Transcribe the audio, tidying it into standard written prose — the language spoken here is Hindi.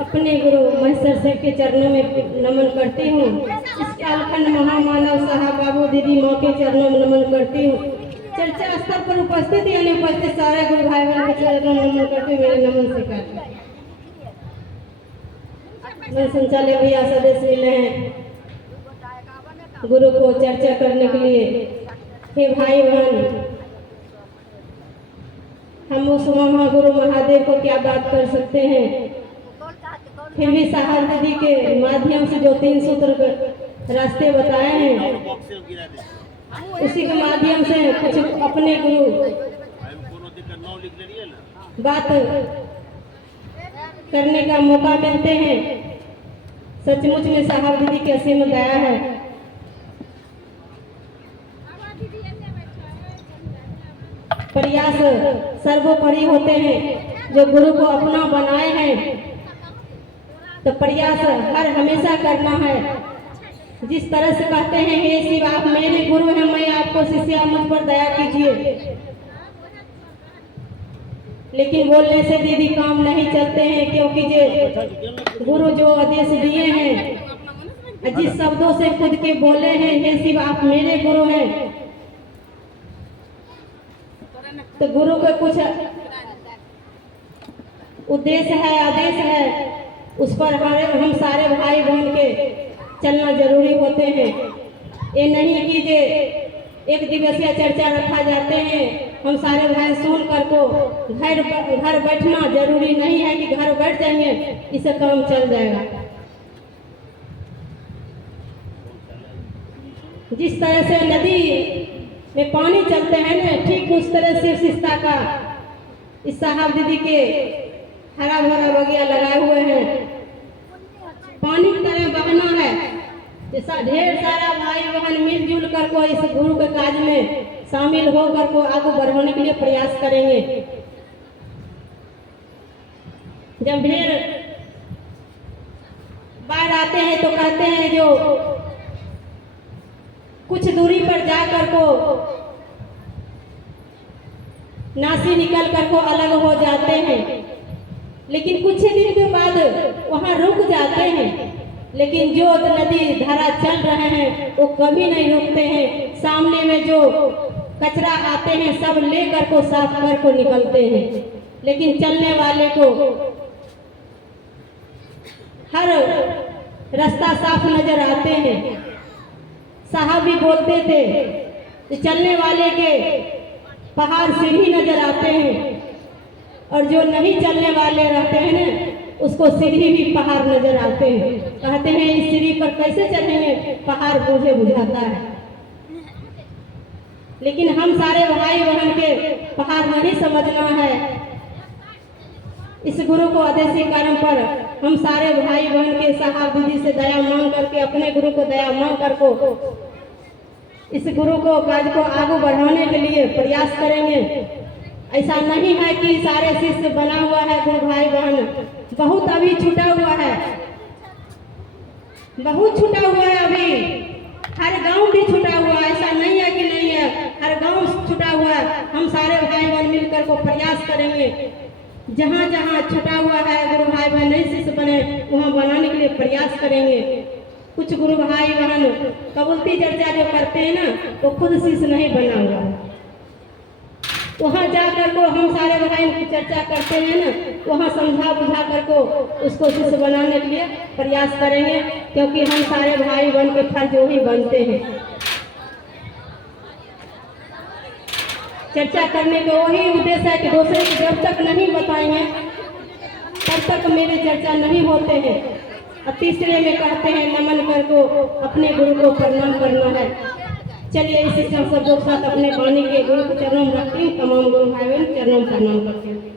अपने गुरु महेश्वर सिंह के चरणों में नमन करती हूँ। इस कालखंड महामानव साहब बाबू दीदी माँ के चरणों में नमन करती हूँ। चर्चा स्तर पर उपस्थित या अनुपस्थित सारे गुरु भाई बहन के चरणों में नमन करती हूँ। मेरे नमन स्वीकार। मैं संचालक भैया सदस्य मिले हैं गुरु को चर्चा करने के लिए। हे भाई बहन, हम उस महागुरु महादेव को क्या बात कर सकते हैं, फिर भी साहब दीदी के माध्यम से जो 3 सूत्र रास्ते बताए हैं, उसी के माध्यम से कुछ अपने गुरु बात करने का मौका मिलते हैं। सचमुच में साहब दीदी की असीम दया है। प्रयास सर्वोपरि होते हैं। जो गुरु को अपना बनाए हैं तो प्रयास हर हमेशा करना है। जिस तरह से कहते हैं, हे शिव आप मेरे गुरु हैं, मैं आपको शिष्य, मुझ पर दया कीजिए। लेकिन बोलने से दीदी काम नहीं चलते हैं, क्योंकि जो गुरु जो आदेश दिए हैं, जिस शब्दों से खुद के बोले हैं, हे शिव आप मेरे गुरु हैं, तो गुरु का कुछ उद्देश्य है, आदेश है, उस पर हम सारे भाई बहन के चलना जरूरी होते हैं। ये नहीं कि जे एक दिवसीय चर्चा रखा जाते हैं, हम सारे भाई सुन कर को घर बैठना जरूरी नहीं है कि घर बैठ जाएंगे इससे काम चल जाएगा। जिस तरह से नदी में पानी चलते हैं ना, ठीक उस तरह से शिष्टा का इस साहब दीदी के हरा भरा बगिया लगाए हुए हैं। पानी की तरह बहना है। जैसा ढेर सारा भाई बहन मिलजुल कर को इस गुरु के काज में शामिल होकर को आगे बढ़ाने के लिए प्रयास करेंगे। जब ढेर बाढ़ आते हैं तो कहते हैं जो कुछ दूरी पर जाकर को नासी निकल कर को अलग हो जाते हैं, लेकिन कुछ दिन के बाद वहां रुक जाते हैं। लेकिन जो नदी धारा चल रहे हैं वो कभी नहीं रुकते हैं। सामने में जो कचरा आते हैं सब लेकर को साफ कर को निकलते हैं, लेकिन चलने वाले को हर रास्ता साफ नजर आते हैं। साहब भी बोलते थे कि चलने वाले के पहाड़ सीढ़ी नजर आते हैं, और जो नहीं चलने वाले रहते हैं ना, उसको सीढ़ी भी पहाड़ नजर आते हैं। कहते हैं इस सीढ़ी पर कैसे चलेंगे, पहाड़ मुझे बुझाता है। लेकिन हम सारे भाई बहन के पहाड़ नहीं समझना है। इस गुरु को आदेशी कारण पर हम सारे भाई बहन के साहब दीदी से दया मांग करके, अपने गुरु को दया मांग कर को इस गुरु को काज को आगे बढ़ाने के लिए प्रयास करेंगे। ऐसा नहीं है कि सारे शिष्य बना हुआ है गुरु भाई बहन, बहुत अभी छूटा हुआ है, बहुत छूटा हुआ है। अभी हर गांव भी छूटा हुआ है, ऐसा नहीं है कि नहीं है, हर गांव छूटा हुआ है। हम सारे भाई बहन मिलकर को प्रयास करेंगे। जहाँ जहाँ छूटा हुआ है गुरु भाई बहन नए शिष्य बने, वहाँ बनाने के लिए प्रयास करेंगे। कुछ गुरु भाई बहन कबूलती चर्चा जो करते हैं ना, वो खुद शिष्य नहीं बना हुआ है। वहाँ जाकर को हम सारे भाई की चर्चा करते हैं ना, वहाँ समझा बुझा कर को उसको शिष्य बनाने के लिए प्रयास करेंगे, क्योंकि हम सारे भाई बहन के फर्ज वही बनते हैं। चर्चा करने का वही उद्देश्य है कि दूसरे को जब तक नहीं बताएंगे तब तक मेरे चर्चा नहीं होते हैं। और तीसरे में कहते हैं नमन कर को अपने गुरु को प्रणाम करना है। चलिए इसी शब्दों के साथ अपने वाणी के गुरु के चरणों में रखती हूँ। तमाम गुरु भाई बहन चरणों में प्रणाम करते हैं।